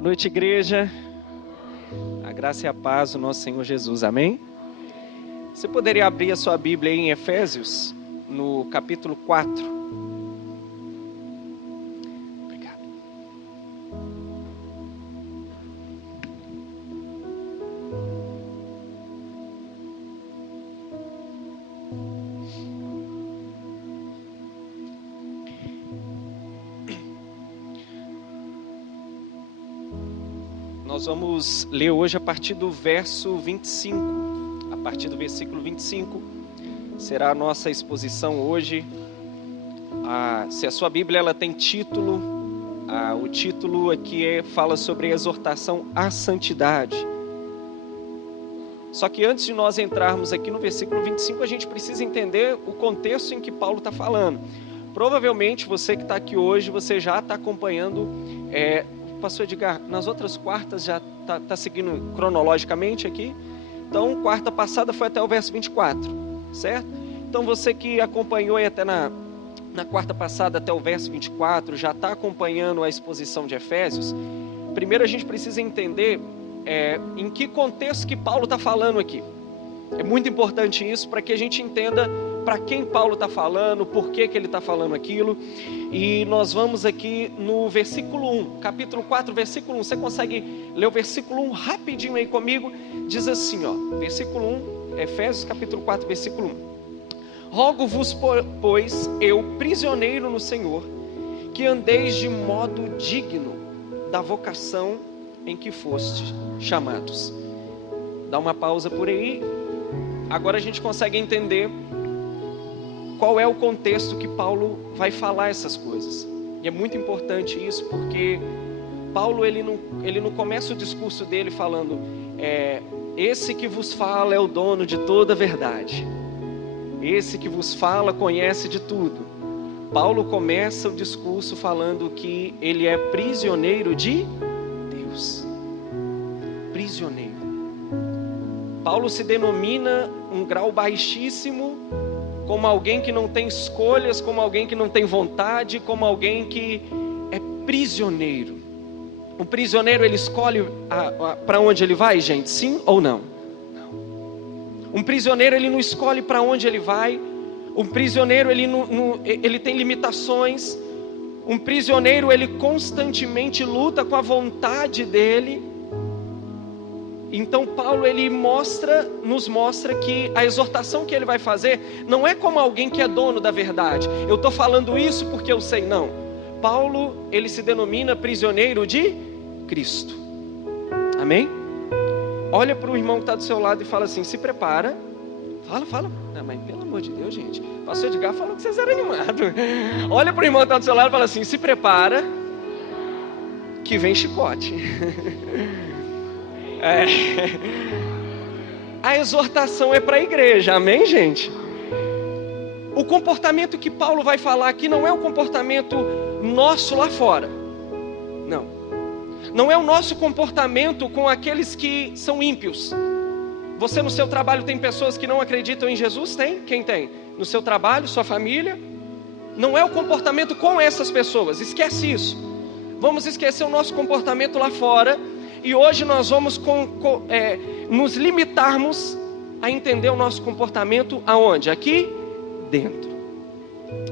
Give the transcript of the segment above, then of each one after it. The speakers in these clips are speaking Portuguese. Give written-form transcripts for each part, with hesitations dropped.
Boa noite, igreja. A graça e a paz do nosso Senhor Jesus, amém? Você poderia abrir a sua Bíblia aí em Efésios, no capítulo 4. Obrigado. Nós vamos ler hoje a partir do verso 25. A partir do versículo 25 será a nossa exposição hoje. Se a sua Bíblia ela tem título, o título aqui fala sobre a exortação à santidade. Só que antes de nós entrarmos aqui no versículo 25, a gente precisa entender o contexto em que Paulo está falando. Provavelmente você que está aqui hoje, você já está acompanhando... Pastor Edgar, nas outras quartas já está seguindo cronologicamente aqui. Então, quarta passada foi até o verso 24, certo? Então, você que acompanhou aí até na quarta passada até o verso 24, já está acompanhando a exposição de Efésios. Primeiro a gente precisa entender em que contexto que Paulo está falando aqui. É muito importante isso para que a gente entenda para quem Paulo está falando, por que ele está falando aquilo. E nós vamos aqui no versículo 1, capítulo 4, versículo 1. Você consegue ler o versículo 1 rapidinho aí comigo? Diz assim, versículo 1, Efésios capítulo 4, versículo 1. Rogo-vos, pois, eu, prisioneiro no Senhor, que andeis de modo digno da vocação em que fostes chamados. Dá uma pausa por aí. Agora a gente consegue entender qual é o contexto que Paulo vai falar essas coisas. E é muito importante isso, porque Paulo ele não começa o discurso dele falando esse que vos fala é o dono de toda a verdade. Esse que vos fala conhece de tudo. Paulo começa o discurso falando que ele é prisioneiro de Deus. Prisioneiro. Paulo se denomina um grau baixíssimo, como alguém que não tem escolhas, como alguém que não tem vontade, como alguém que é prisioneiro. O prisioneiro, ele escolhe para onde ele vai, gente? Sim ou não? Não. Um prisioneiro, ele não escolhe para onde ele vai. Um prisioneiro, ele tem limitações. Um prisioneiro, ele constantemente luta com a vontade dele. Então Paulo ele nos mostra que a exortação que ele vai fazer não é como alguém que é dono da verdade. Eu estou falando isso porque eu sei, não. Paulo ele se denomina prisioneiro de Cristo. Amém? Olha para o irmão que está do seu lado e fala assim, se prepara. Fala. Não, mas pelo amor de Deus, gente. O pastor Edgar falou que vocês eram animados. Olha para o irmão que está do seu lado e fala assim, se prepara que vem chicote. A exortação é para a igreja, amém, gente? O comportamento que Paulo vai falar aqui não é o comportamento nosso lá fora. Não é o nosso comportamento com aqueles que são ímpios. Você no seu trabalho tem pessoas que não acreditam em Jesus? Tem? Quem tem? No seu trabalho, sua família? Não é o comportamento com essas pessoas, esquece isso. Vamos esquecer o nosso comportamento lá fora. E hoje nós vamos nos limitarmos a entender o nosso comportamento aonde? Aqui dentro.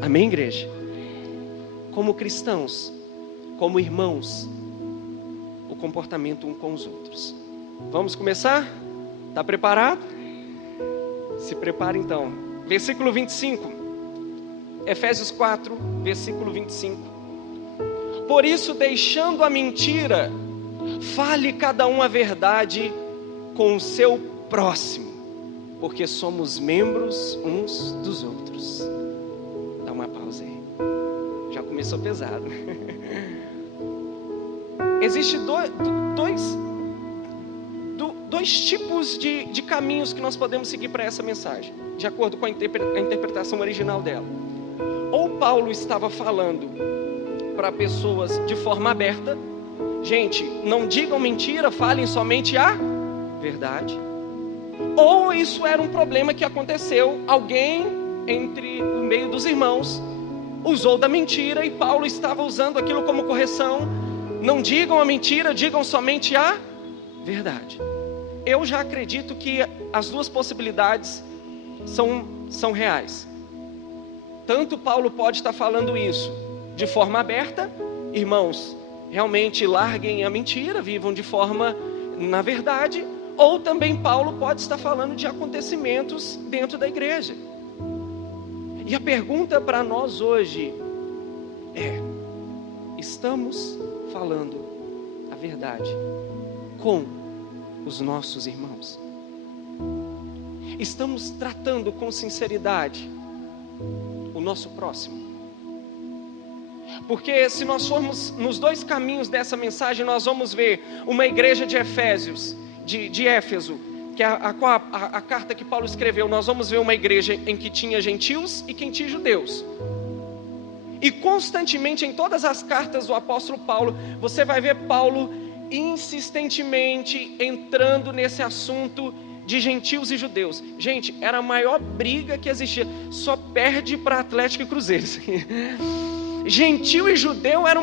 Amém, igreja? Como cristãos, como irmãos, o comportamento um com os outros. Vamos começar? Está preparado? Se prepara então. Versículo 25. Efésios 4, versículo 25. Por isso, deixando a mentira, fale cada um a verdade com o seu próximo, porque somos membros uns dos outros. Dá uma pausa aí. Já começou pesado. Existem dois tipos de caminhos que nós podemos seguir para essa mensagem, de acordo com a interpretação original dela. Ou Paulo estava falando para pessoas de forma aberta, gente, não digam mentira, falem somente a verdade. Ou isso era um problema que aconteceu, alguém entre o meio dos irmãos usou da mentira e Paulo estava usando aquilo como correção Não digam a mentira, digam somente a verdade. Eu já acredito que as duas possibilidades são reais. Tanto Paulo pode estar falando isso de forma aberta, irmãos, realmente larguem a mentira, vivam de forma na verdade, ou também Paulo pode estar falando de acontecimentos dentro da igreja. E a pergunta para nós hoje é: estamos falando a verdade com os nossos irmãos? Estamos tratando com sinceridade o nosso próximo? Porque se nós formos nos dois caminhos dessa mensagem, nós vamos ver uma igreja de Efésios, de Éfeso, que é a carta que Paulo escreveu. Nós vamos ver uma igreja em que tinha gentios e quem tinha judeus. E constantemente em todas as cartas do apóstolo Paulo, você vai ver Paulo insistentemente entrando nesse assunto de gentios e judeus. Gente, era a maior briga que existia, só perde para Atlético e Cruzeiro. Gentil e judeu era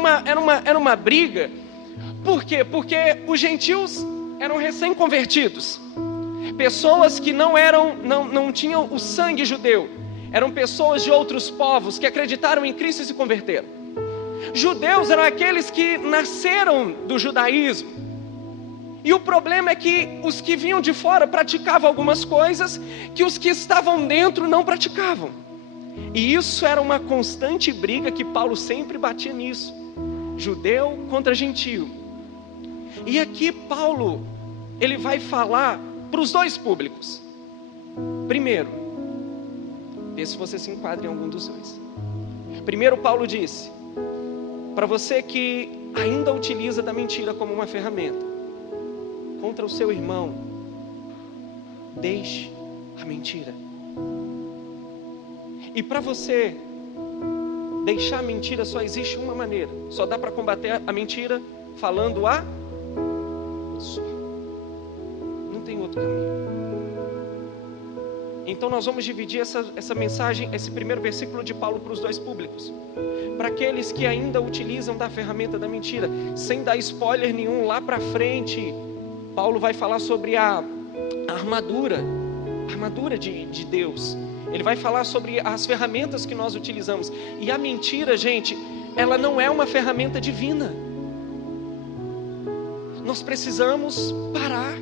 uma briga. Por quê? Porque os gentios eram recém-convertidos, pessoas que não tinham o sangue judeu, eram pessoas de outros povos que acreditaram em Cristo e se converteram. Judeus eram aqueles que nasceram do judaísmo. E o problema é que os que vinham de fora praticavam algumas coisas que os que estavam dentro não praticavam. E isso era uma constante briga que Paulo sempre batia nisso. Judeu contra gentio. E aqui Paulo, ele vai falar para os dois públicos. Primeiro, vê se você se enquadra em algum dos dois. Primeiro Paulo disse, para você que ainda utiliza da mentira como uma ferramenta contra o seu irmão, deixe a mentira. E para você deixar a mentira só existe uma maneira, só dá para combater a mentira falando a só. Não tem outro caminho. Então nós vamos dividir essa mensagem, esse primeiro versículo de Paulo para os dois públicos. Para aqueles que ainda utilizam da ferramenta da mentira, sem dar spoiler nenhum, lá para frente Paulo vai falar sobre a armadura de Deus. Ele vai falar sobre as ferramentas que nós utilizamos. E a mentira, gente, ela não é uma ferramenta divina. Nós precisamos parar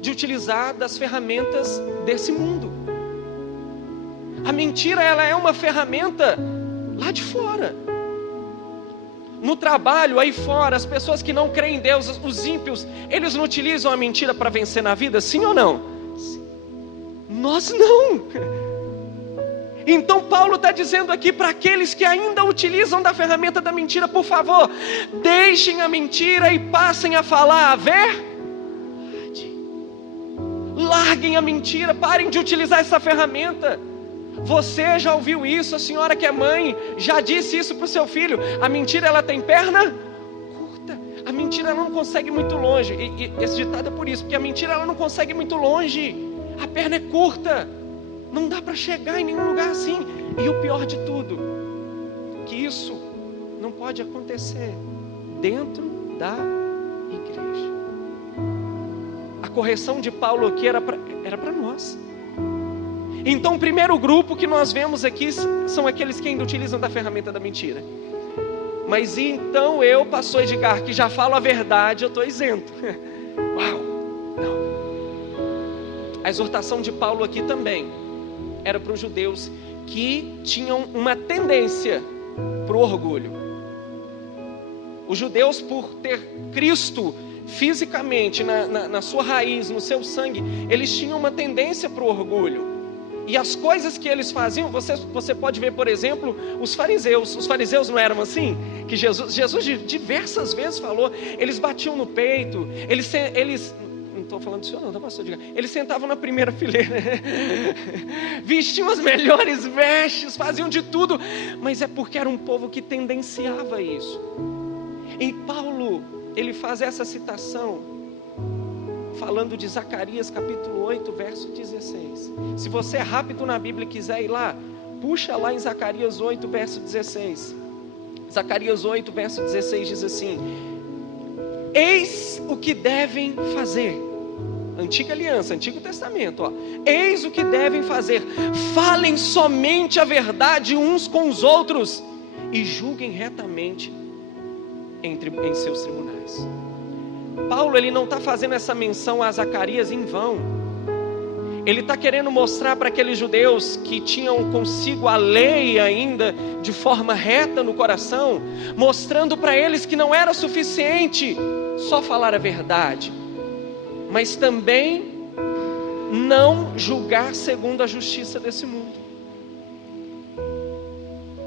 de utilizar das ferramentas desse mundo. A mentira, ela é uma ferramenta lá de fora. No trabalho, aí fora, as pessoas que não creem em Deus, os ímpios, eles não utilizam a mentira para vencer na vida, sim ou não? Sim. Nós não. Então Paulo está dizendo aqui para aqueles que ainda utilizam da ferramenta da mentira, por favor, deixem a mentira e passem a falar a verdade. Larguem a mentira, parem de utilizar essa ferramenta. Você já ouviu isso? A senhora que é mãe já disse isso para o seu filho. A mentira, ela tem perna curta. A mentira, ela não consegue ir muito longe. E esse ditado é por isso, porque a mentira, ela não consegue ir muito longe. A perna é curta. Não dá para chegar em nenhum lugar assim. E o pior de tudo, que isso não pode acontecer dentro da igreja. A correção de Paulo aqui era para nós. Então o primeiro grupo que nós vemos aqui são aqueles que ainda utilizam da ferramenta da mentira. Mas então eu, pastor Edgar, que já falo a verdade, eu estou isento. Uau, não. A exortação de Paulo aqui também era para os judeus que tinham uma tendência para o orgulho. Os judeus, por ter Cristo fisicamente na sua raiz, no seu sangue, eles tinham uma tendência para o orgulho. E as coisas que eles faziam, você pode ver, por exemplo, os fariseus não eram assim? Que Jesus diversas vezes falou, eles batiam no peito, eles não estou falando do senhor não, tá, pastor? Eles sentavam na primeira fileira, vestiam as melhores vestes, faziam de tudo, mas é porque era um povo que tendenciava isso. E Paulo, ele faz essa citação, falando de Zacarias capítulo 8, verso 16. Se você é rápido na Bíblia e quiser ir lá, puxa lá em Zacarias 8, verso 16. Zacarias 8, verso 16 diz assim: eis o que devem fazer. Antiga aliança, Antigo Testamento, ó. Eis o que devem fazer: falem somente a verdade uns com os outros e julguem retamente em seus tribunais. Paulo, ele não está fazendo essa menção a Zacarias em vão. Ele está querendo mostrar para aqueles judeus que tinham consigo a lei ainda de forma reta no coração, mostrando para eles que não era suficiente só falar a verdade, mas também não julgar segundo a justiça desse mundo.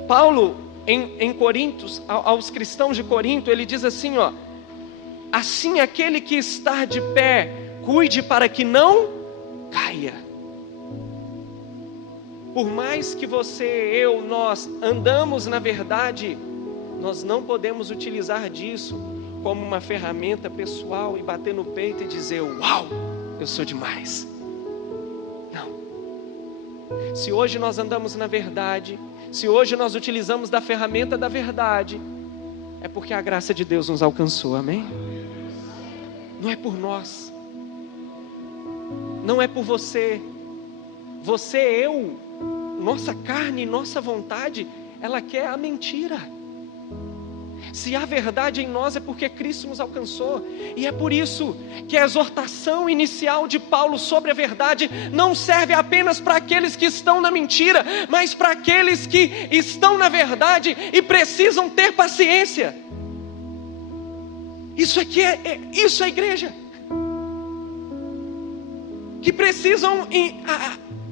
Paulo, em Coríntios, aos cristãos de Corinto, ele diz assim, ó: assim aquele que está de pé, cuide para que não caia. Por mais que você, nós andamos na verdade, nós não podemos utilizar disso como uma ferramenta pessoal e bater no peito e dizer: uau, eu sou demais. Não. Se hoje nós andamos na verdade, se hoje nós utilizamos da ferramenta da verdade, é porque a graça de Deus nos alcançou, amém? Não é por nós, não é por você, nossa carne, nossa vontade, ela quer a mentira. Se há verdade em nós é porque Cristo nos alcançou. E é por isso que a exortação inicial de Paulo sobre a verdade não serve apenas para aqueles que estão na mentira, mas para aqueles que estão na verdade e precisam ter paciência. Isso aqui isso é igreja, que precisam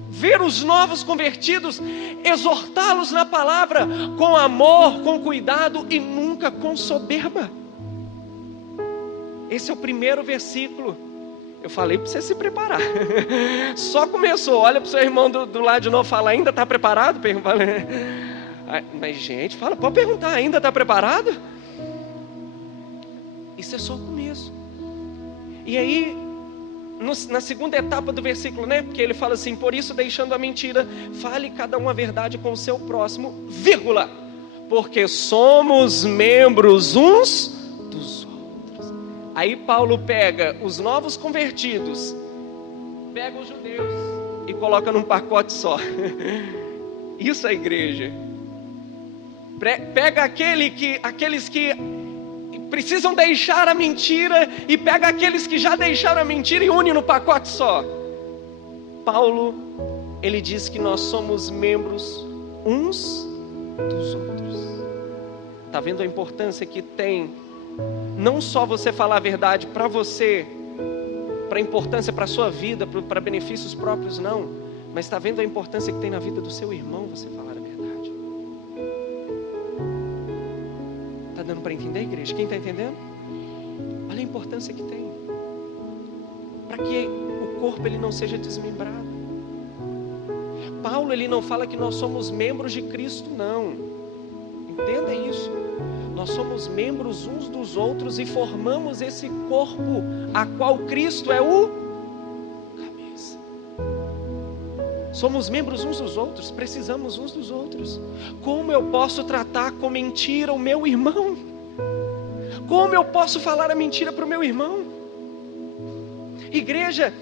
ver os novos convertidos, exortá-los na palavra com amor, com cuidado e nunca com soberba. Esse é o primeiro versículo. Eu falei para você se preparar. Só começou. Olha para o seu irmão do lado de novo, fala: ainda está preparado? Mas gente, pode perguntar: ainda está preparado? Isso é só o começo. E aí, na segunda etapa do versículo, né? Porque ele fala assim: por isso, deixando a mentira, fale cada um a verdade com o seu próximo, vírgula, porque somos membros uns dos outros. Aí Paulo pega os novos convertidos, pega os judeus e coloca num pacote só. Isso é igreja. Pega aqueles que precisam deixar a mentira e pega aqueles que já deixaram a mentira e une no pacote só. Paulo, ele diz que nós somos membros uns dos outros. Está vendo a importância que tem? Não só você falar a verdade para você, para importância para a sua vida, para benefícios próprios, não. Mas está vendo a importância que tem na vida do seu irmão você falar a verdade. Está dando para entender, igreja? Quem está entendendo? Olha a importância que tem, para que o corpo ele não seja desmembrado. Paulo, ele não fala que nós somos membros de Cristo, não. Entenda isso. Nós somos membros uns dos outros e formamos esse corpo a qual Cristo é o cabeça. Somos membros uns dos outros, precisamos uns dos outros. Como eu posso tratar com mentira o meu irmão? Como eu posso falar a mentira para o meu irmão? Igreja,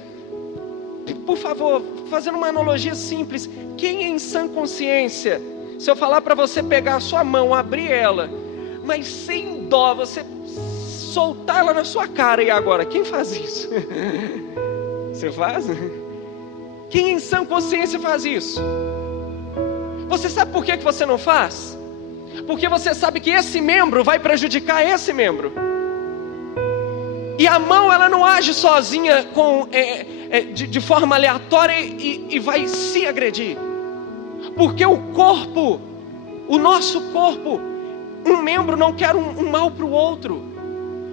por favor, fazendo uma analogia simples, quem em sã consciência, se eu falar para você pegar a sua mão, abrir ela, mas sem dó, você soltar ela na sua cara, e agora, quem faz isso? Você faz? Quem em sã consciência faz isso? Você sabe por que você não faz? Porque você sabe que esse membro vai prejudicar esse membro. E a mão, ela não age sozinha de forma aleatória e vai se agredir. Porque o corpo, o nosso corpo, um membro não quer um mal para o outro.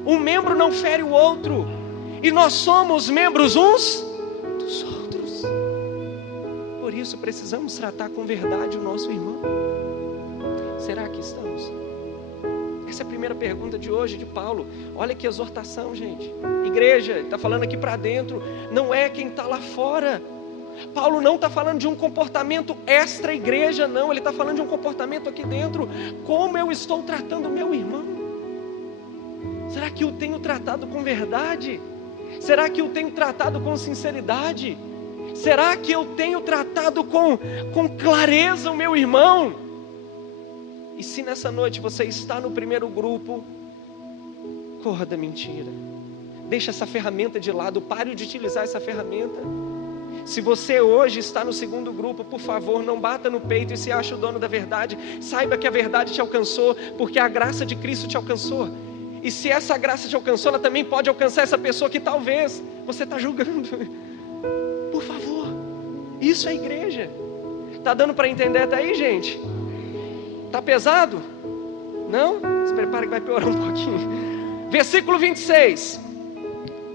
Um membro não fere o outro. E nós somos membros uns dos outros. Por isso precisamos tratar com verdade o nosso irmão. Será que estamos? Essa é a primeira pergunta de hoje de Paulo. Olha que exortação, gente. Igreja, ele está falando aqui para dentro, não é quem está lá fora. Paulo não está falando de um comportamento extra igreja, não. Ele está falando de um comportamento aqui dentro. Como eu estou tratando o meu irmão? Será que eu tenho tratado com verdade? Será que eu tenho tratado com sinceridade? Será que eu tenho tratado com clareza o meu irmão? E se nessa noite você está no primeiro grupo, corra da mentira. Deixa essa ferramenta de lado, pare de utilizar essa ferramenta. Se você hoje está no segundo grupo, por favor, não bata no peito e se ache o dono da verdade. Saiba que a verdade te alcançou, porque a graça de Cristo te alcançou. E se essa graça te alcançou, ela também pode alcançar essa pessoa que talvez você está julgando. Por favor, isso é igreja. Está dando para entender até aí, gente? Está pesado? Não? Se prepara que vai piorar um pouquinho. Versículo 26.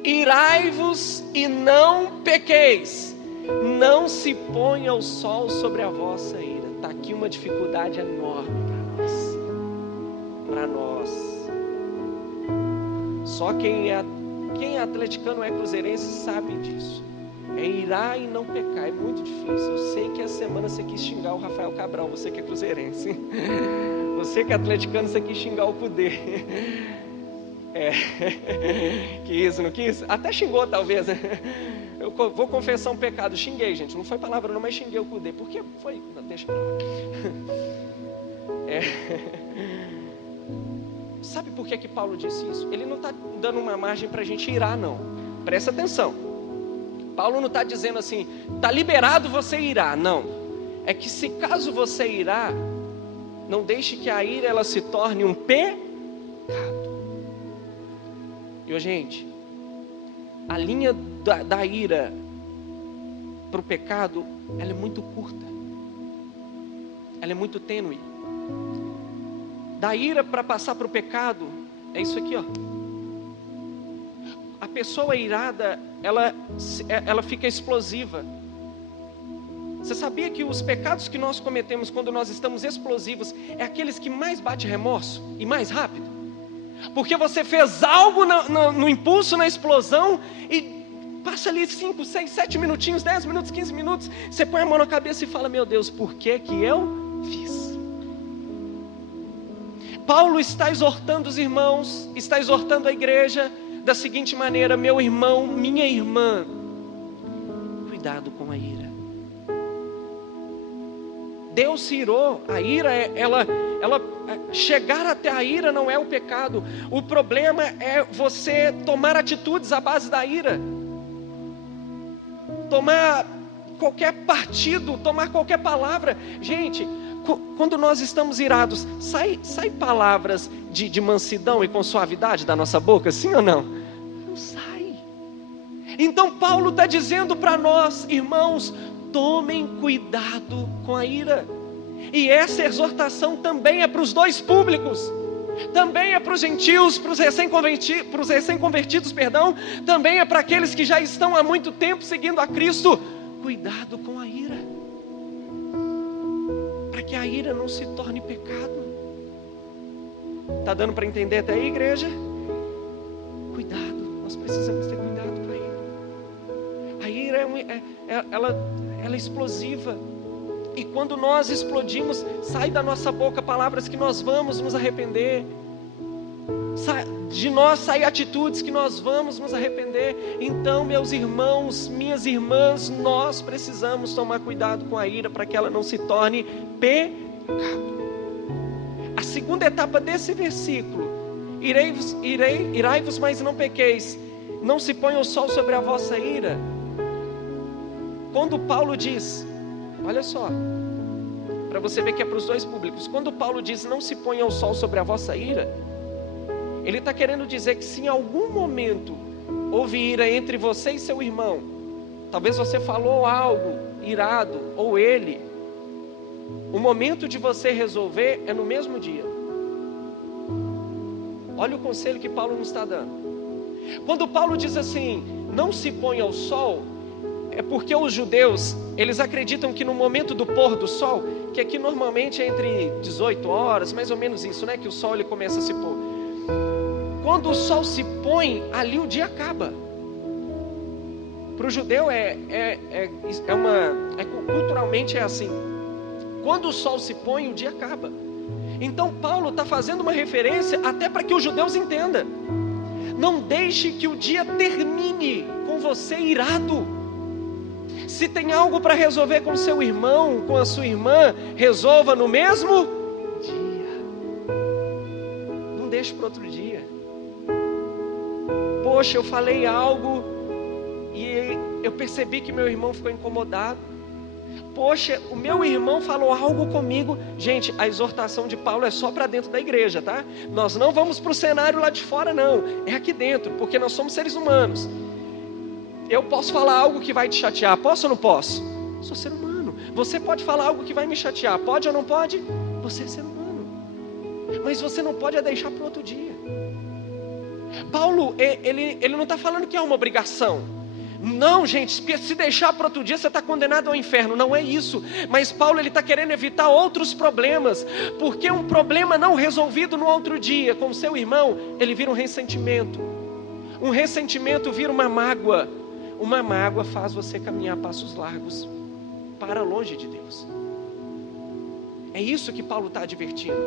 Irai-vos e não pequeis. Não se ponha o sol sobre a vossa ira. Está aqui uma dificuldade enorme para nós. Só quem é atleticano, é cruzeirense, sabe disso. É irar e não pecar, é muito difícil. Eu sei que essa semana você quis xingar o Rafael Cabral, você que é cruzeirense. Você que é atleticano, você quis xingar o Cudê. Quis, não quis? Até xingou talvez. Eu vou confessar um pecado, xinguei, gente. Não foi palavra não, mas xinguei o Cudê. Por que foi? Não, deixa pra lá. Sabe por que Paulo disse isso? Ele não está dando uma margem para a gente irar, não. Presta atenção. Paulo não está dizendo assim, está liberado você irar. Não. É que se caso você irar, não deixe que a ira ela se torne um pecado. E, gente, a linha da ira para o pecado, ela é muito curta. Ela é muito tênue. Da ira para passar para o pecado, é isso aqui, ó. A pessoa irada, ela fica explosiva. Você sabia que os pecados que nós cometemos quando nós estamos explosivos é aqueles que mais bate remorso e mais rápido? Porque você fez algo no impulso, na explosão, e passa ali 5, 6, 7 minutinhos, 10 minutos, 15 minutos, você põe a mão na cabeça e fala, meu Deus, por que eu fiz? Paulo está exortando os irmãos, está exortando a igreja da seguinte maneira, meu irmão, minha irmã, cuidado com a ira. Deus se irou, a ira, chegar até a ira não é o pecado, o problema é você tomar atitudes à base da ira, tomar qualquer partido, tomar qualquer palavra. Gente, quando nós estamos irados, sai palavras de mansidão e com suavidade da nossa boca, sim ou não? Não sai. Então Paulo está dizendo para nós, irmãos, tomem cuidado com a ira. E essa exortação também é para os dois públicos. Também é para os gentios, para os recém-convertidos, também é para aqueles que já estão há muito tempo seguindo a Cristo. Cuidado com a ira. Que a ira não se torne pecado. Está dando para entender até aí, igreja? Cuidado, nós precisamos ter cuidado com a ira. A ira ela é explosiva. E quando nós explodimos, sai da nossa boca palavras que nós vamos nos arrepender. De nós saem atitudes que nós vamos nos arrepender. Então, meus irmãos, minhas irmãs, nós precisamos tomar cuidado com a ira para que ela não se torne pecado. A segunda etapa desse versículo, irai-vos, mas não pequeis, não se ponha o sol sobre a vossa ira. Quando Paulo diz, olha só, para você ver que é para os dois públicos, quando Paulo diz não se ponha o sol sobre a vossa ira, ele está querendo dizer que se em algum momento houve ira entre você e seu irmão, talvez você falou algo irado, ou ele, o momento de você resolver é no mesmo dia. Olha o conselho que Paulo nos está dando. Quando Paulo diz assim, não se ponha ao sol, é porque os judeus, eles acreditam que no momento do pôr do sol, que aqui normalmente é entre 18 horas, mais ou menos isso, né? Que o sol ele começa a se pôr. Quando o sol se põe, ali o dia acaba. Para o judeu culturalmente é assim. Quando o sol se põe, o dia acaba. Então Paulo está fazendo uma referência até para que os judeus entendam. Não deixe que o dia termine com você irado. Se tem algo para resolver com seu irmão, com a sua irmã, resolva no mesmo dia. Não deixe para outro dia. Poxa, eu falei algo e eu percebi que meu irmão ficou incomodado. Poxa, o meu irmão falou algo comigo. Gente, a exortação de Paulo é só para dentro da igreja, tá? Nós não vamos para o cenário lá de fora, não. É aqui dentro, porque nós somos seres humanos. Eu posso falar algo que vai te chatear, posso ou não posso? Sou ser humano. Você pode falar algo que vai me chatear, pode ou não pode? Você é ser humano. Mas você não pode deixar para outro dia. Paulo, ele não está falando que é uma obrigação. Não, gente, se deixar para outro dia você está condenado ao inferno. Não é isso. Mas Paulo está querendo evitar outros problemas. Porque um problema não resolvido no outro dia com o seu irmão, ele vira um ressentimento. Um ressentimento vira uma mágoa. Uma mágoa faz você caminhar passos largos para longe de Deus. É isso que Paulo está advertindo.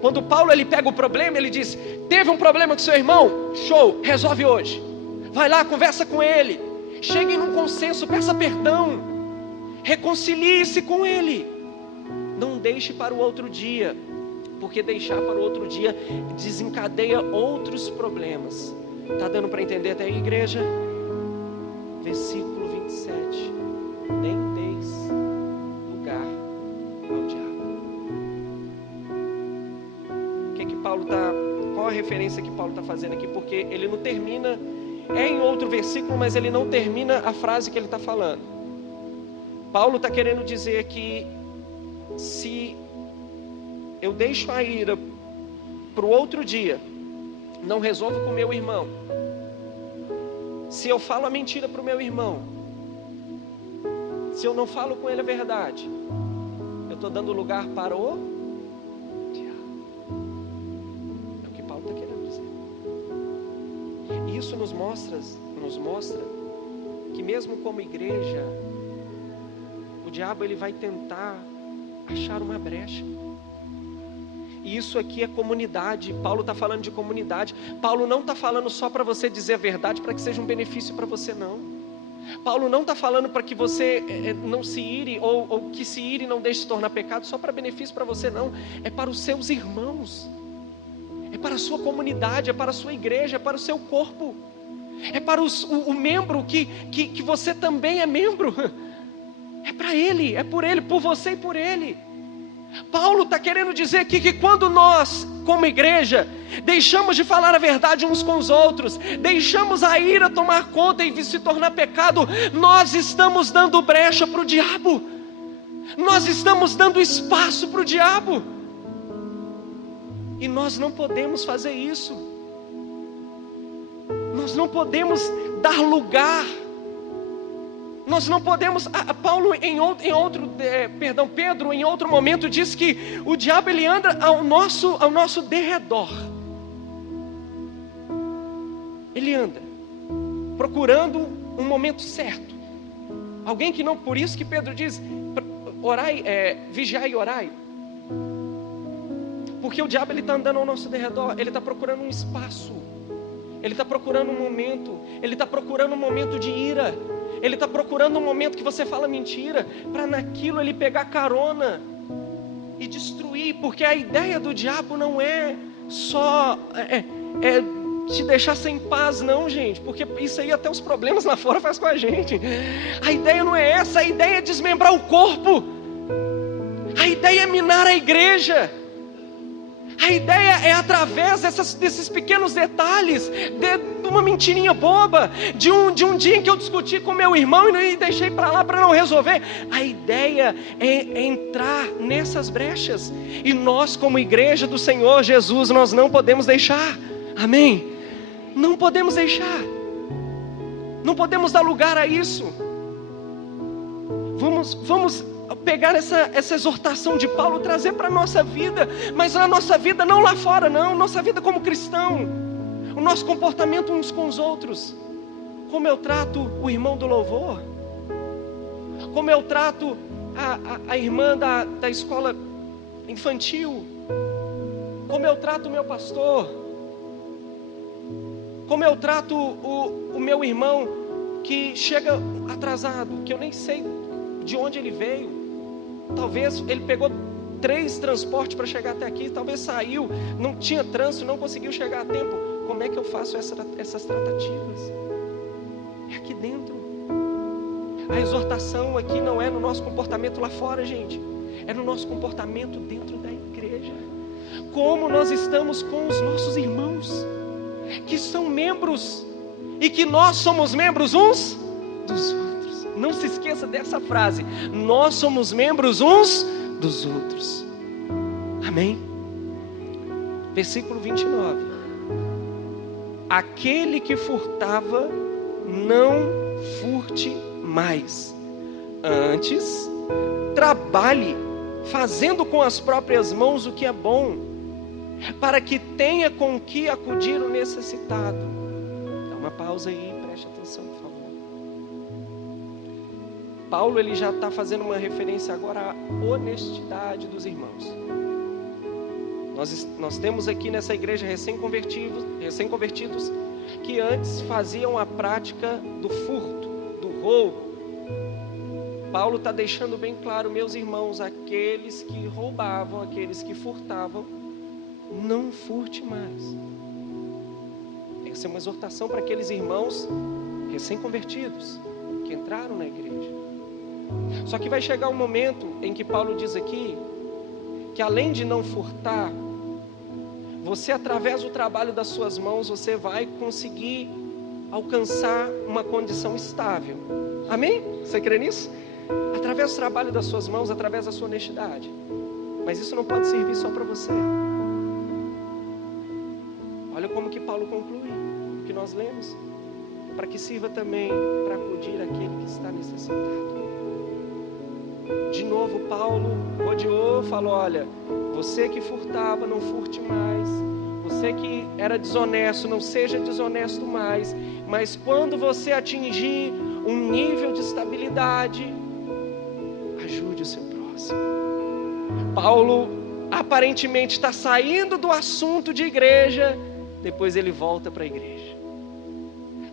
Quando Paulo ele pega o problema, ele diz: teve um problema com seu irmão? Show, resolve hoje. Vai lá, conversa com ele. Chegue num consenso, peça perdão. Reconcilie-se com ele. Não deixe para o outro dia, porque deixar para o outro dia desencadeia outros problemas. Está dando para entender até aí, igreja? Versículo 27. Nem deis lugar ao diabo. Qual a referência que Paulo está fazendo aqui? Porque ele não termina, é em outro versículo, mas ele não termina a frase que ele está falando. Paulo está querendo dizer que se eu deixo a ira para o outro dia, não resolvo com o meu irmão. Se eu falo a mentira para o meu irmão, se eu não falo com ele a verdade, eu estou dando lugar para o diabo. É o que Paulo está querendo dizer. E isso nos mostra que mesmo como igreja, o diabo ele vai tentar achar uma brecha. E isso aqui é comunidade. Paulo está falando de comunidade. Paulo não está falando só para você dizer a verdade para que seja um benefício para você, não. Paulo não está falando para que você não se ire, ou que se ire e não deixe se tornar pecado só para benefício para você, não. É para os seus irmãos, é para a sua comunidade, é para a sua igreja, é para o seu corpo, é para o membro que você também é membro. É para ele, é por ele, por você e por ele. Paulo está querendo dizer aqui que quando nós, como igreja, deixamos de falar a verdade uns com os outros, deixamos a ira tomar conta e se tornar pecado, nós estamos dando brecha para o diabo, nós estamos dando espaço para o diabo, e nós não podemos fazer isso, nós não podemos dar lugar. Nós não podemos. Pedro em outro momento diz que o diabo ele anda ao nosso derredor. Ele anda procurando um momento certo. Alguém que não, por isso que Pedro diz, orai, vigiai e orai. Porque o diabo ele está andando ao nosso derredor, ele está procurando um espaço, ele está procurando um momento, ele está procurando um momento de ira. Ele está procurando um momento que você fala mentira, para naquilo ele pegar carona e destruir, porque a ideia do diabo não é só te deixar sem paz, não, gente, porque isso aí até os problemas lá fora faz com a gente. A ideia não é essa, a ideia é desmembrar o corpo, a ideia é minar a igreja. A ideia é através desses pequenos detalhes, de uma mentirinha boba, de um dia em que eu discuti com meu irmão e deixei para lá para não resolver. A ideia é entrar nessas brechas. E nós como igreja do Senhor Jesus, nós não podemos deixar. Amém? Não podemos deixar. Não podemos dar lugar a isso. Vamos pegar essa exortação de Paulo, trazer para a nossa vida, mas na nossa vida, não lá fora não, nossa vida como cristão, o nosso comportamento uns com os outros, como eu trato o irmão do louvor, como eu trato a irmã da escola infantil, como eu trato o meu pastor, Como eu trato o meu irmão que chega atrasado, que eu nem sei de onde ele veio. Talvez ele pegou 3 transportes para chegar até aqui, talvez saiu, não tinha trânsito, não conseguiu chegar a tempo. Como é que eu faço essas tratativas? É aqui dentro. A exortação aqui não é no nosso comportamento lá fora, gente. É no nosso comportamento dentro da igreja. Como nós estamos com os nossos irmãos, que são membros, e que nós somos membros uns dos outros. Não se esqueça dessa frase. Nós somos membros uns dos outros. Amém? Versículo 29. Aquele que furtava, não furte mais. Antes, trabalhe, fazendo com as próprias mãos o que é bom, para que tenha com que acudir o necessitado. Dá uma pausa aí, preste atenção, por favor. Paulo, ele já está fazendo uma referência agora à honestidade dos irmãos. Nós temos aqui nessa igreja recém-convertidos, que antes faziam a prática do furto, do roubo. Paulo está deixando bem claro, meus irmãos, aqueles que roubavam, aqueles que furtavam, não furte mais. Tem que ser uma exortação para aqueles irmãos recém-convertidos, que entraram na igreja. Só que vai chegar um momento em que Paulo diz aqui, que além de não furtar, você, através do trabalho das suas mãos, você vai conseguir alcançar uma condição estável. Amém? Você crê nisso? Através do trabalho das suas mãos, através da sua honestidade. Mas isso não pode servir só para você. Olha como que Paulo conclui o que nós lemos. Para que sirva também para acudir aquele que está necessitado. De novo Paulo rodeou, falou, olha, você que furtava, não furte mais. Você que era desonesto, não seja desonesto mais. Mas quando você atingir um nível de estabilidade, ajude o seu próximo. Paulo aparentemente está saindo do assunto de igreja, depois ele volta para a igreja.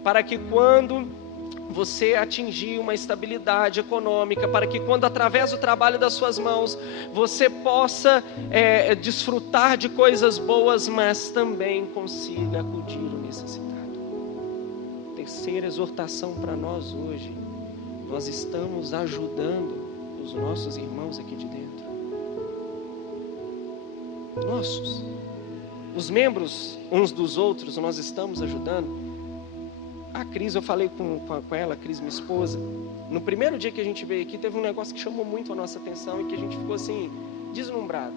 Para que quando você atingir uma estabilidade econômica, para que quando através do trabalho das suas mãos, você possa desfrutar de coisas boas, mas também consiga acudir o necessitado. Terceira exortação para nós hoje, nós estamos ajudando os nossos irmãos aqui de dentro. Os membros uns dos outros, nós estamos ajudando. A Cris, eu falei com ela, a Cris, minha esposa, no primeiro dia que a gente veio aqui, teve um negócio que chamou muito a nossa atenção e que a gente ficou assim, deslumbrado.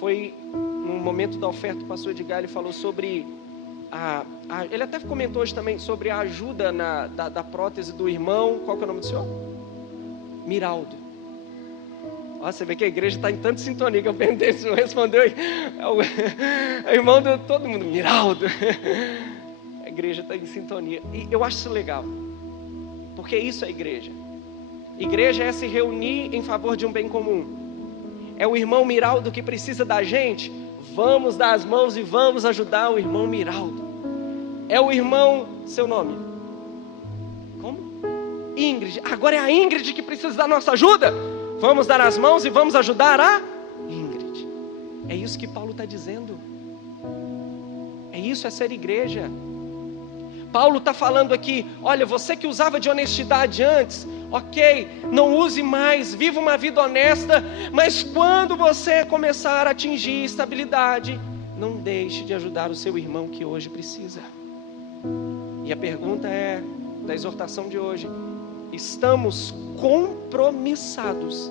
Foi no momento da oferta, o pastor Edgar, ele falou sobre, ele até comentou hoje também, sobre a ajuda da prótese do irmão, qual que é o nome do senhor? Miraldo. Ó, você vê que a igreja está em tanta sintonia, que eu perguntei se não respondeu, é o irmão de todo mundo, Miraldo. A igreja está em sintonia, e eu acho isso legal, porque isso é igreja. Igreja é se reunir em favor de um bem comum. É o irmão Miraldo que precisa da gente, vamos dar as mãos e vamos ajudar o irmão Miraldo. É o irmão, seu nome? Como? Ingrid. Agora é a Ingrid que precisa da nossa ajuda, vamos dar as mãos e vamos ajudar a Ingrid. É isso que Paulo está dizendo. É isso, é ser igreja. Paulo está falando aqui, olha, você que usava de honestidade antes, ok, não use mais, viva uma vida honesta, mas quando você começar a atingir estabilidade, não deixe de ajudar o seu irmão que hoje precisa. E a pergunta é, da exortação de hoje, estamos compromissados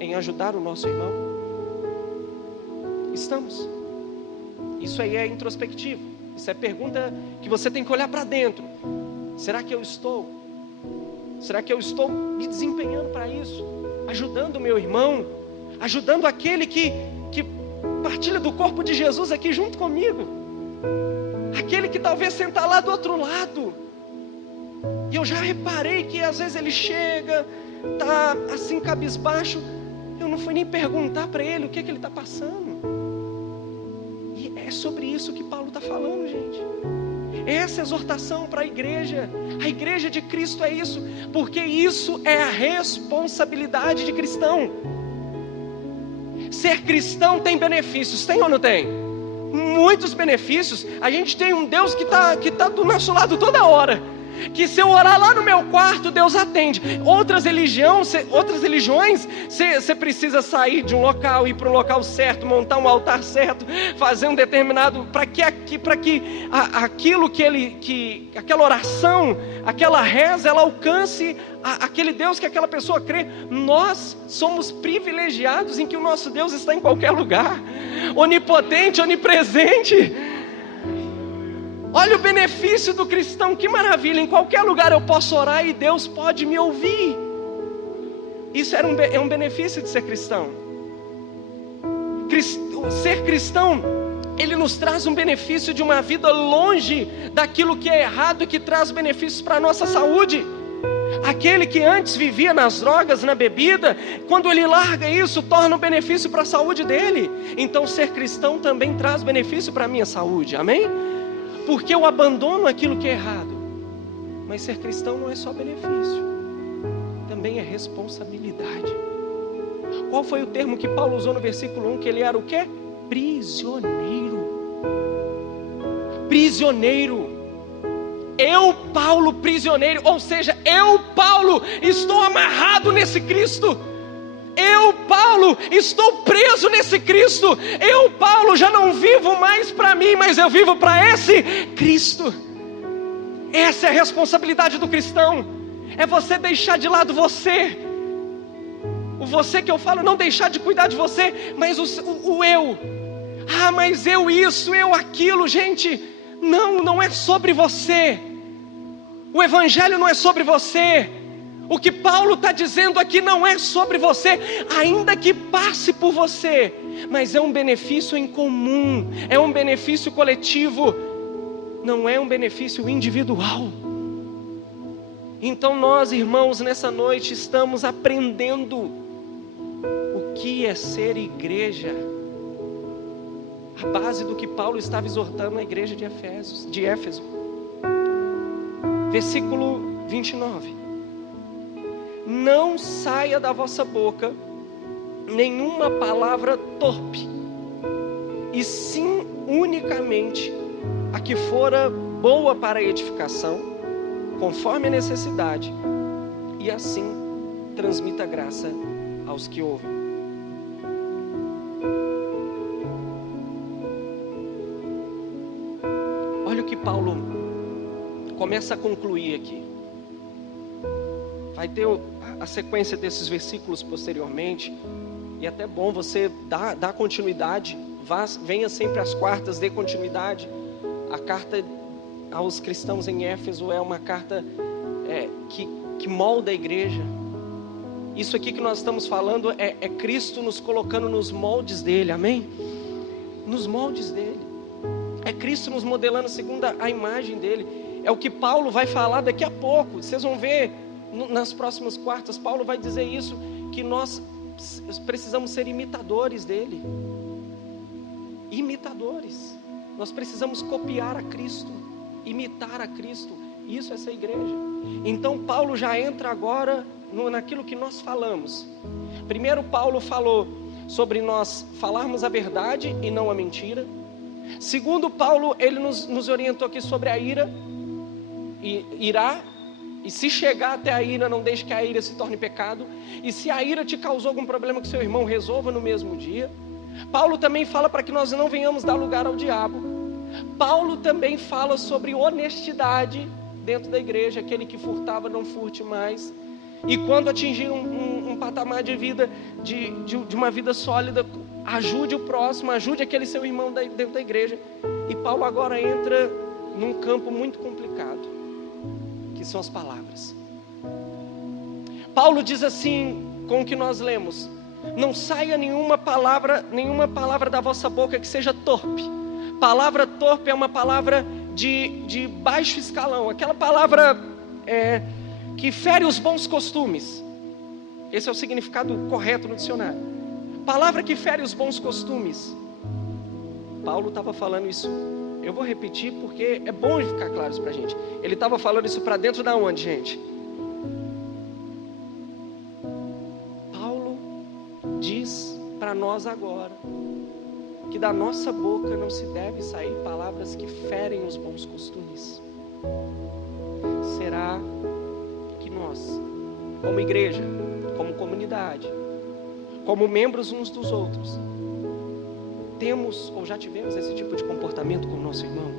em ajudar o nosso irmão? Estamos. Isso aí é introspectivo. Isso é pergunta que você tem que olhar para dentro. Será que eu estou? Será que eu estou me desempenhando para isso? Ajudando o meu irmão? Ajudando aquele que partilha do corpo de Jesus aqui junto comigo? Aquele que talvez senta lá do outro lado. E eu já reparei que às vezes ele chega, está assim cabisbaixo. Eu não fui nem perguntar para ele o que ele está passando. É sobre isso que Paulo está falando, gente. Essa é a exortação para a igreja de Cristo é isso, porque isso é a responsabilidade de cristão. Ser cristão tem benefícios, tem ou não tem? Muitos benefícios. A gente tem um Deus que tá do nosso lado toda hora, que se eu orar lá no meu quarto, Deus atende. Outras religiões, você precisa sair de um local, ir para um local certo, montar um altar certo, fazer um determinado, para que aquilo aquela oração, aquela reza, ela alcance aquele Deus que aquela pessoa crê. Nós somos privilegiados em que o nosso Deus está em qualquer lugar, onipotente, onipresente. Olha o benefício do cristão, que maravilha, em qualquer lugar eu posso orar e Deus pode me ouvir. Isso é um benefício de ser cristão. Ser cristão, ele nos traz um benefício de uma vida longe daquilo que é errado e que traz benefícios para a nossa saúde. Aquele que antes vivia nas drogas, na bebida, quando ele larga isso, torna um benefício para a saúde dele. Então ser cristão também traz benefício para a minha saúde, amém? Porque eu abandono aquilo que é errado. Mas ser cristão não é só benefício, também é responsabilidade. Qual foi o termo que Paulo usou no versículo 1? Que ele era o quê? Prisioneiro. Prisioneiro. Eu, Paulo, prisioneiro. Ou seja, eu, Paulo, estou amarrado nesse Cristo. Eu, Paulo, estou preso nesse Cristo. Eu, Paulo, já não vivo mais para mim, mas eu vivo para esse Cristo. Essa é a responsabilidade do cristão. É você deixar de lado você. O você que eu falo, não deixar de cuidar de você, mas o eu. Ah, mas eu isso, eu aquilo. Gente, não é sobre você. O evangelho não é sobre você. O que Paulo está dizendo aqui não é sobre você, ainda que passe por você, mas é um benefício em comum, é um benefício coletivo, não é um benefício individual. Então nós, irmãos, nessa noite estamos aprendendo o que é ser igreja, a base do que Paulo estava exortando a igreja de Éfeso. Versículo 29. Não saia da vossa boca nenhuma palavra torpe, e sim unicamente a que fora boa para a edificação, conforme a necessidade, e assim transmita graça aos que ouvem. Olha o que Paulo começa a concluir aqui. Vai ter a sequência desses versículos posteriormente, e é até bom você dar continuidade, venha sempre às quartas, dê continuidade. A carta aos cristãos em Éfeso é uma carta que molda a igreja. Isso aqui que nós estamos falando é Cristo nos colocando nos moldes dele, amém? Nos moldes dele. É Cristo nos modelando segundo a imagem dele. É o que Paulo vai falar daqui a pouco. Vocês vão ver nas próximas quartas, Paulo vai dizer isso, que nós precisamos ser imitadores dele. Imitadores. Nós precisamos copiar a Cristo, imitar a Cristo. Isso é ser igreja. Então Paulo já entra agora naquilo que nós falamos. Primeiro Paulo falou sobre nós falarmos a verdade e não a mentira. Segundo Paulo, ele nos orientou aqui sobre a ira e irá. E se chegar até a ira, não deixe que a ira se torne pecado. E se a ira te causou algum problema com seu irmão, resolva no mesmo dia. Paulo também fala para que nós não venhamos dar lugar ao diabo. Paulo também fala sobre honestidade dentro da igreja. Aquele que furtava, não furte mais. E quando atingir um patamar de vida, de uma vida sólida, ajude o próximo, ajude aquele seu irmão dentro da igreja. E Paulo agora entra num campo muito complicado, que são as palavras. Paulo diz assim, com o que nós lemos: não saia nenhuma palavra da vossa boca que seja torpe. Palavra torpe é uma palavra de baixo escalão, aquela palavra que fere os bons costumes. Esse é o significado correto no dicionário. Palavra que fere os bons costumes. Paulo estava falando isso. Eu vou repetir porque é bom ficar claro isso pra gente. Ele estava falando isso para dentro da onde, gente? Paulo diz para nós agora que da nossa boca não se deve sair palavras que ferem os bons costumes. Será que nós, como igreja, como comunidade, como membros uns dos outros, temos ou já tivemos esse tipo de comportamento com o nosso irmão?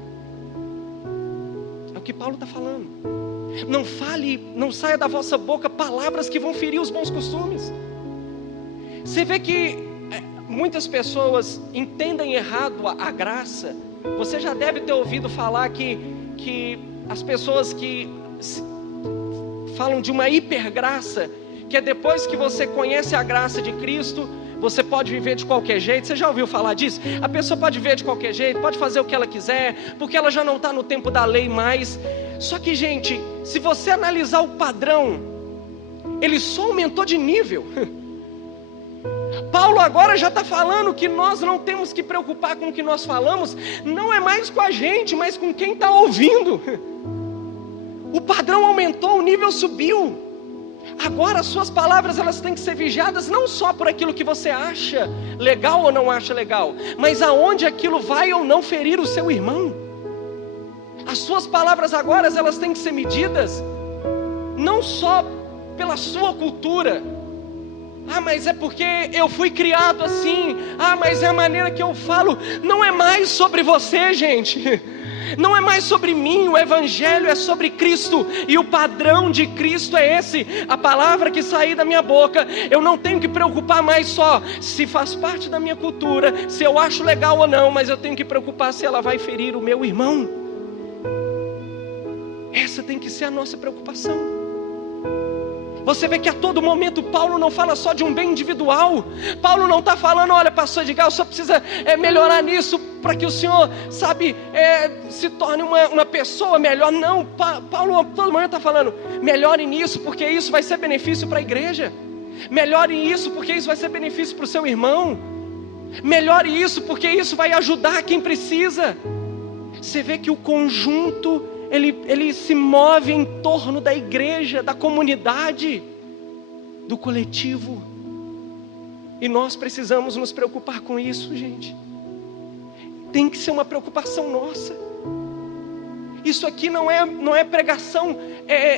É o que Paulo está falando. Não fale, não saia da vossa boca palavras que vão ferir os bons costumes. Você vê que muitas pessoas entendem errado a graça. Você já deve ter ouvido falar que as pessoas que falam de uma hipergraça, que é depois que você conhece a graça de Cristo, você pode viver de qualquer jeito. Você já ouviu falar disso? A pessoa pode viver de qualquer jeito, pode fazer o que ela quiser, porque ela já não está no tempo da lei mais. Só que, gente, se você analisar o padrão, ele só aumentou de nível. Paulo agora já está falando que nós não temos que preocupar com o que nós falamos, não é mais com a gente, mas com quem está ouvindo. O padrão aumentou, o nível subiu. Agora as suas palavras, elas têm que ser vigiadas não só por aquilo que você acha legal ou não acha legal, mas aonde aquilo vai ou não ferir o seu irmão. As suas palavras agora, elas têm que ser medidas não só pela sua cultura. Ah, mas é porque eu fui criado assim. Ah, mas é a maneira que eu falo. Não é mais sobre você, gente. Não é mais sobre mim. O evangelho é sobre Cristo, e o padrão de Cristo é esse. A palavra que sair da minha boca, eu não tenho que preocupar mais só se faz parte da minha cultura, se eu acho legal ou não, mas eu tenho que preocupar se ela vai ferir o meu irmão. Essa tem que ser a nossa preocupação. Você vê que a todo momento Paulo não fala só de um bem individual. Paulo não está falando, olha, pastor Edgar, só precisa melhorar nisso para que o senhor, sabe, se torne uma pessoa melhor. Não, Paulo a todo momento está falando, melhore nisso porque isso vai ser benefício para a igreja. Melhore isso porque isso vai ser benefício para o seu irmão. Melhore isso porque isso vai ajudar quem precisa. Você vê que o conjunto, ele se move em torno da igreja, da comunidade, do coletivo. E nós precisamos nos preocupar com isso, gente. Tem que ser uma preocupação nossa. Isso aqui não é pregação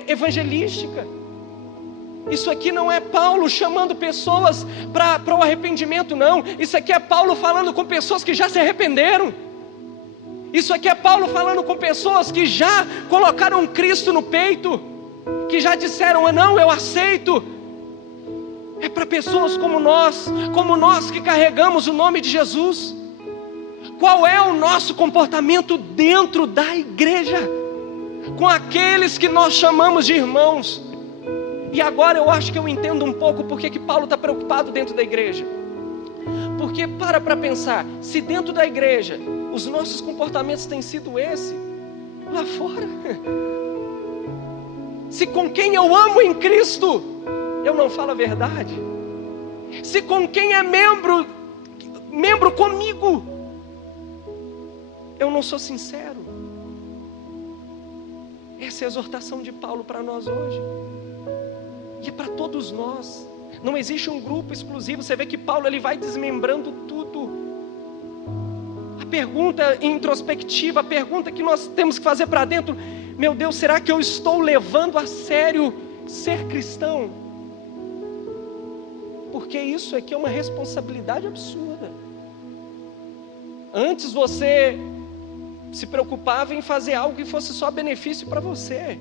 evangelística. Isso aqui não é Paulo chamando pessoas para o arrependimento, não. Isso aqui é Paulo falando com pessoas que já se arrependeram. Isso aqui é Paulo falando com pessoas que já colocaram Cristo no peito, que já disseram, não, eu aceito. É para pessoas como nós que carregamos o nome de Jesus. Qual é o nosso comportamento dentro da igreja, com aqueles que nós chamamos de irmãos? E agora eu acho que eu entendo um pouco porque que Paulo está preocupado dentro da igreja. Porque para pensar, se dentro da igreja os nossos comportamentos têm sido esse, lá fora, se com quem eu amo em Cristo eu não falo a verdade, se com quem é membro comigo eu não sou sincero. Essa é a exortação de Paulo para nós hoje, e é para todos nós. Não existe um grupo exclusivo. Você vê que Paulo ele vai desmembrando tudo. A pergunta introspectiva, a pergunta que nós temos que fazer para dentro: meu Deus, será que eu estou levando a sério ser cristão? Porque isso aqui é uma responsabilidade absurda. Antes você se preocupava em fazer algo que fosse só benefício para você.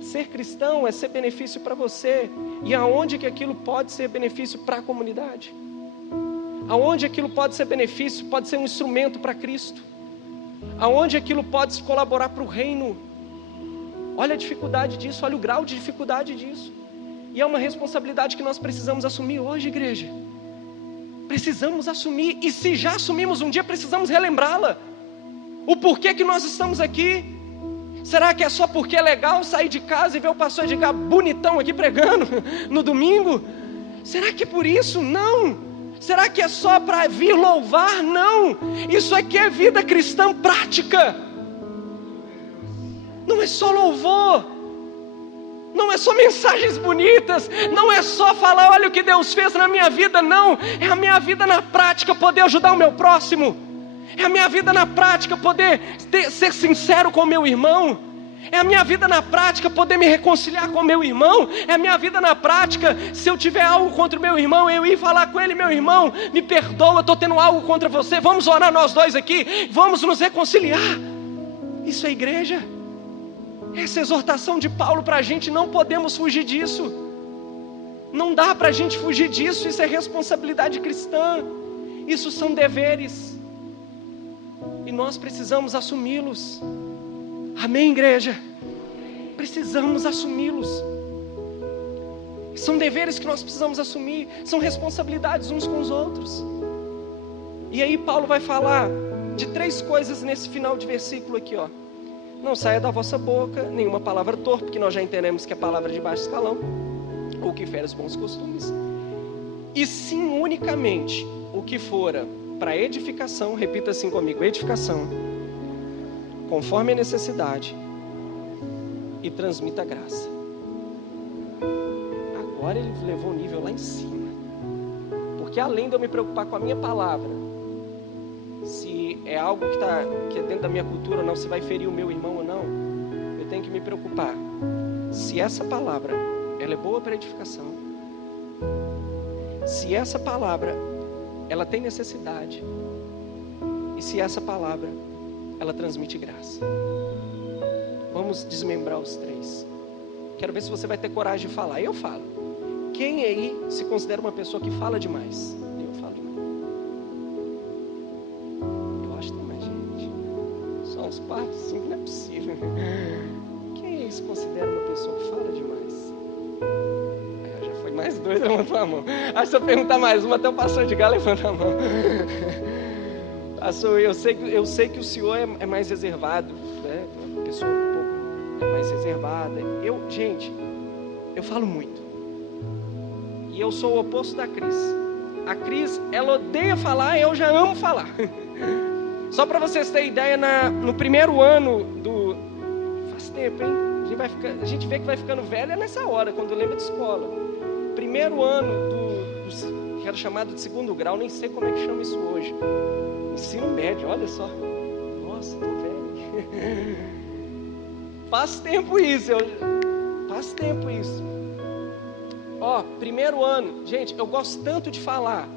Ser cristão é ser benefício para você. E aonde que aquilo pode ser benefício para a comunidade? Aonde aquilo pode ser benefício, pode ser um instrumento para Cristo? Aonde aquilo pode colaborar para o reino? Olha a dificuldade disso, olha o grau de dificuldade disso. E é uma responsabilidade que nós precisamos assumir hoje, igreja. Precisamos assumir, e se já assumimos um dia, precisamos relembrá-la. O porquê que nós estamos aqui. Será que é só porque é legal sair de casa e ver o pastor Edgar bonitão aqui pregando no domingo? Será que é por isso? Não. Será que é só para vir louvar? Não, isso aqui é vida cristã prática. Não é só louvor, não é só mensagens bonitas, não é só falar, olha o que Deus fez na minha vida, não. É a minha vida na prática poder ajudar o meu próximo. É a minha vida na prática poder ser sincero com o meu irmão. É a minha vida na prática poder me reconciliar com o meu irmão. É a minha vida na prática, se eu tiver algo contra o meu irmão, eu ir falar com ele, meu irmão, me perdoa, eu estou tendo algo contra você, vamos orar nós dois aqui, vamos nos reconciliar. Isso é igreja. Essa exortação de Paulo para a gente, não podemos fugir disso. Não dá para a gente fugir disso, isso é responsabilidade cristã. Isso são deveres. E nós precisamos assumi-los. Amém, igreja? Precisamos assumi-los. São deveres que nós precisamos assumir, são responsabilidades uns com os outros. E aí Paulo vai falar de 3 coisas nesse final de versículo aqui, ó. Não saia da vossa boca nenhuma palavra torpe, porque nós já entendemos que é palavra de baixo escalão, ou que fere os bons costumes. E sim, unicamente, o que fora para edificação, repita assim comigo, edificação, conforme a necessidade, e transmita a graça. Agora ele levou o nível lá em cima, porque além de eu me preocupar com a minha palavra, se é algo que é dentro da minha cultura ou não, se vai ferir o meu irmão ou não, eu tenho que me preocupar se essa palavra ela é boa para edificação, se essa palavra ela tem necessidade, e se essa palavra ela transmite graça. Vamos desmembrar os 3. Quero ver se você vai ter coragem de falar. Eu falo. Quem aí se considera uma pessoa que fala demais? Eu falo demais. Eu acho que tem mais gente. Só uns 4, 5, não é possível. Quem aí se considera uma pessoa que fala demais? Aí, já foi mais 2, levantou a mão. Acho que se eu perguntar mais uma, até o pastor de Galo levanta a mão. Pastor, eu sei que o senhor é mais reservado, né? Uma pessoa um pouco mais reservada. Gente, eu falo muito. E eu sou o oposto da Cris. A Cris, ela odeia falar, eu já amo falar. Só para vocês terem ideia, no primeiro ano do... Faz tempo, hein? A gente vê que vai ficando velho é nessa hora, quando lembra de escola. Primeiro ano que era chamado de 2º grau, nem sei como é que chama isso hoje. Ensino médio, olha só. Nossa, tô velho. Faz tempo isso. Ó, primeiro ano. Gente, eu gosto tanto de falar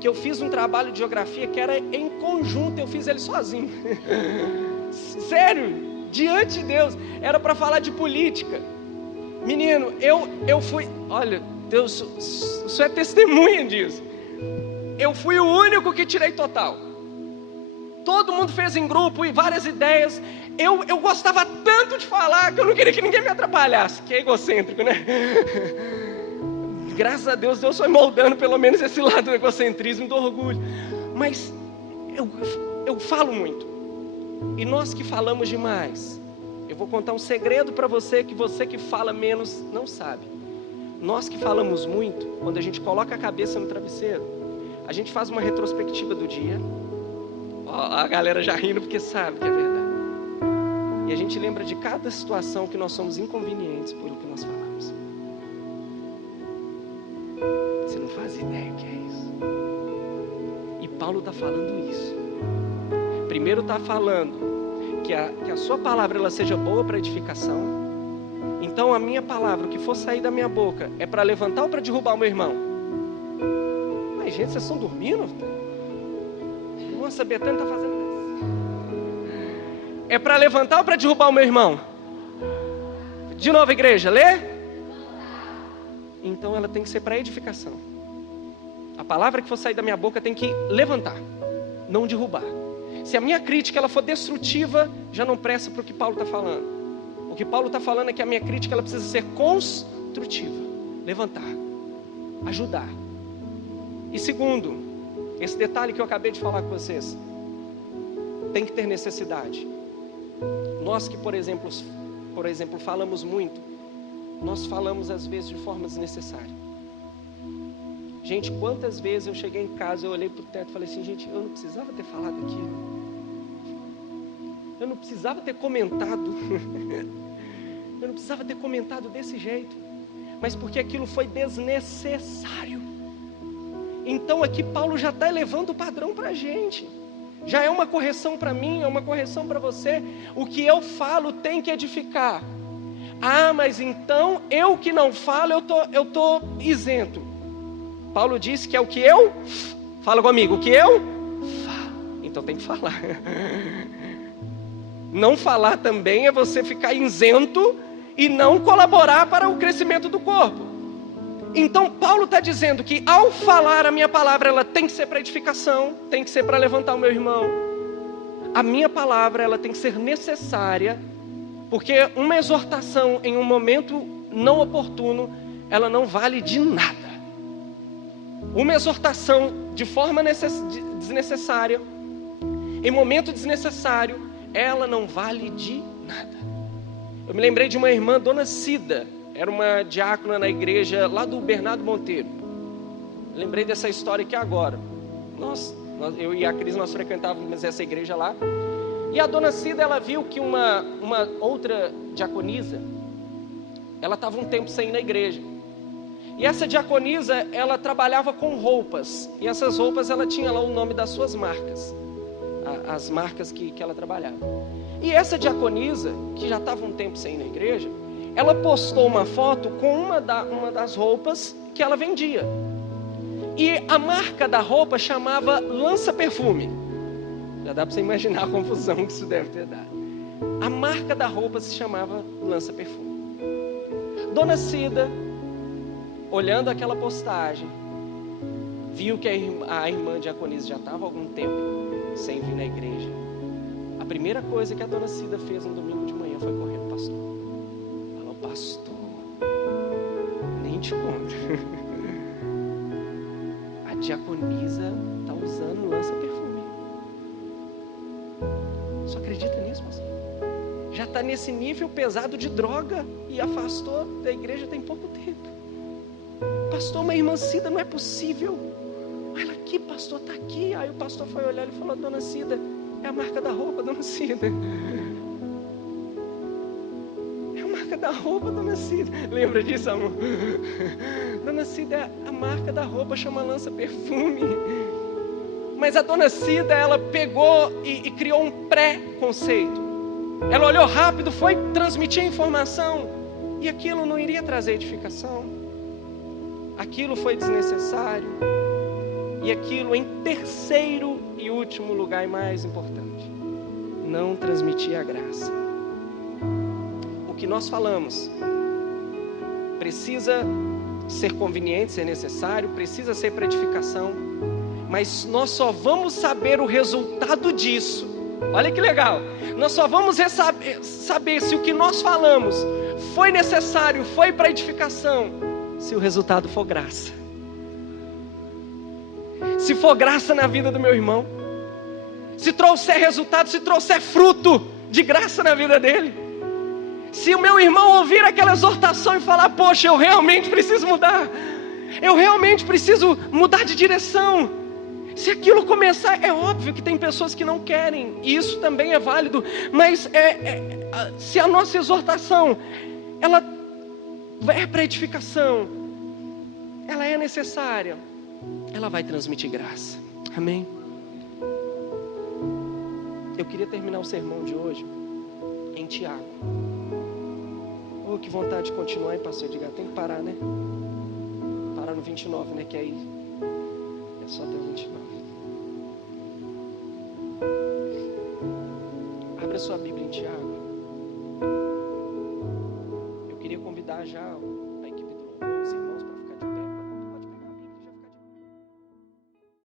que eu fiz um trabalho de geografia que era em conjunto, eu fiz ele sozinho. Sério, diante de Deus. Era para falar de política. Menino, eu fui... Olha, Deus, isso é testemunha disso. Eu fui o único que tirei total. Todo mundo fez em grupo e várias ideias. Eu gostava tanto de falar que eu não queria que ninguém me atrapalhasse. Que é egocêntrico, né? Graças a Deus, Deus foi moldando pelo menos esse lado do egocentrismo e do orgulho. Mas eu falo muito. E nós que falamos demais, eu vou contar um segredo para você que fala menos não sabe. Nós que falamos muito, quando a gente coloca a cabeça no travesseiro, a gente faz uma retrospectiva do dia. A galera já rindo porque sabe que é verdade. E a gente lembra de cada situação que nós somos inconvenientes pelo que nós falamos. Você não faz ideia o que é isso. E Paulo está falando isso. Primeiro está falando que a sua palavra ela seja boa para edificação. Então a minha palavra, o que for sair da minha boca, é para levantar ou para derrubar o meu irmão? Mas gente, vocês estão dormindo? Nossa, Betânia está fazendo isso. É para levantar ou para derrubar o meu irmão? De novo, igreja, lê? Então ela tem que ser para edificação. A palavra que for sair da minha boca tem que levantar, não derrubar. Se a minha crítica ela for destrutiva, já não presta para o que Paulo está falando. O que Paulo está falando é que a minha crítica ela precisa ser construtiva, levantar, ajudar. E segundo, esse detalhe que eu acabei de falar com vocês, tem que ter necessidade. Nós que, por exemplo, falamos muito, nós falamos às vezes de forma desnecessária. Gente, quantas vezes eu cheguei em casa, eu olhei para o teto e falei assim, gente, eu não precisava ter falado aquilo. Eu não precisava ter comentado. Eu não precisava ter comentado desse jeito. Mas porque aquilo foi desnecessário. Então aqui Paulo já está elevando o padrão para a gente. Já é uma correção para mim, é uma correção para você. O que eu falo tem que edificar. Ah, mas então eu que não falo, eu tô isento. Paulo disse que é o que eu fala comigo, o que eu falo. Então tem que falar. Não falar também é você ficar isento e não colaborar para o crescimento do corpo. Então Paulo está dizendo que ao falar a minha palavra, ela tem que ser para edificação, tem que ser para levantar o meu irmão. A minha palavra, ela tem que ser necessária, porque uma exortação em um momento não oportuno, ela não vale de nada. Uma exortação de forma desnecessária, em momento desnecessário, ela não vale de nada. Eu me lembrei de uma irmã, Dona Cida, era uma diácona na igreja lá do Bernardo Monteiro. Lembrei dessa história aqui agora. Eu e a Cris, nós frequentávamos essa igreja lá. E a Dona Cida, ela viu que uma outra diaconisa, ela estava um tempo sem ir na igreja. E essa diaconisa, ela trabalhava com roupas. E essas roupas, ela tinha lá o nome das suas marcas. As marcas que ela trabalhava. E essa diaconisa, que já estava um tempo sem ir na igreja, ela postou uma foto com uma das roupas que ela vendia. E a marca da roupa chamava Lança Perfume. Já dá para você imaginar a confusão que isso deve ter dado. A marca da roupa se chamava Lança Perfume. Dona Cida, olhando aquela postagem, viu que a irmã diaconisa já estava há algum tempo sem vir na igreja. A primeira coisa que a Dona Cida fez no domingo de manhã foi correr no pastor. Falou, pastor, nem te conto. A diaconisa está usando lança-perfume. Só acredita nisso, pastor? Já está nesse nível pesado de droga e afastou da igreja tem pouco tempo. Pastor, uma irmã Cida, não é possível. Olha aqui, pastor, está aqui. Aí o pastor foi olhar e falou, Dona Cida, é a marca da roupa, Dona Cida. É a marca da roupa, Dona Cida. Lembra disso, amor? Dona Cida, é a marca da roupa, chama Lança Perfume. Mas a Dona Cida, ela pegou e criou um pré-conceito. Ela olhou rápido, foi transmitir a informação. E aquilo não iria trazer edificação. Aquilo foi desnecessário. E aquilo em terceiro e último lugar, e mais importante, não transmitir a graça. O que nós falamos precisa ser conveniente, ser necessário, precisa ser para edificação, mas nós só vamos saber o resultado disso. Olha que legal, nós só vamos saber se o que nós falamos foi necessário, foi para edificação, se o resultado for graça. Se for graça na vida do meu irmão, se trouxer resultado, se trouxer fruto de graça na vida dele, se o meu irmão ouvir aquela exortação e falar, poxa, eu realmente preciso mudar, eu realmente preciso mudar de direção, se aquilo começar, é óbvio que tem pessoas que não querem, e isso também é válido, mas se a nossa exortação, ela é para edificação, ela é necessária, ela vai transmitir graça. Amém? Eu queria terminar o sermão de hoje em Tiago. Oh, que vontade de continuar, hein, pastor Edgar? Tem que parar, né? Parar no 29, né? Que aí é só até o 29. Abra sua Bíblia em Tiago. Eu queria convidar já